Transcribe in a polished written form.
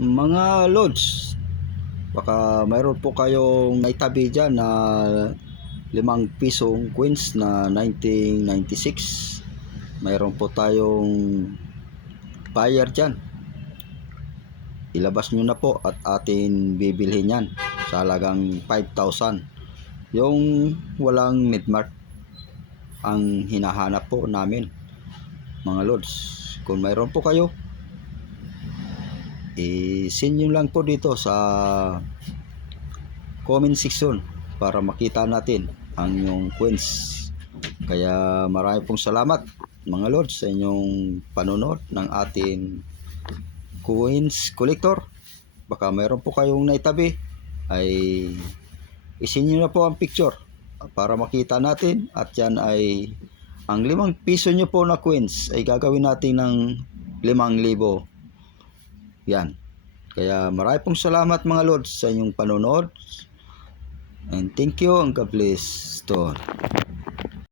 Mga lods, baka mayroon po kayong naitabi dyan na 5 pisong coins na 1996. Mayroon po tayong buyer dyan. Ilabas nyo na po at atin bibilhin yan sa halagang 5,000. Yung walang midmark ang hinahanap po namin, mga lods. Kung mayroon po kayo, i-send nyo lang po dito sa comment section para makita natin ang inyong coins. Kaya marami pong salamat, mga lods, sa inyong panonood ng ating coins collector. Baka mayroon po kayong naitabi, ay i-send nyo na po ang picture para makita natin. At yan ay ang 5 piso nyo po na coins ay gagawin natin ng 5,000. Yan. Kaya marami pong salamat, mga lods, sa inyong panonood. And thank you, and God bless to all.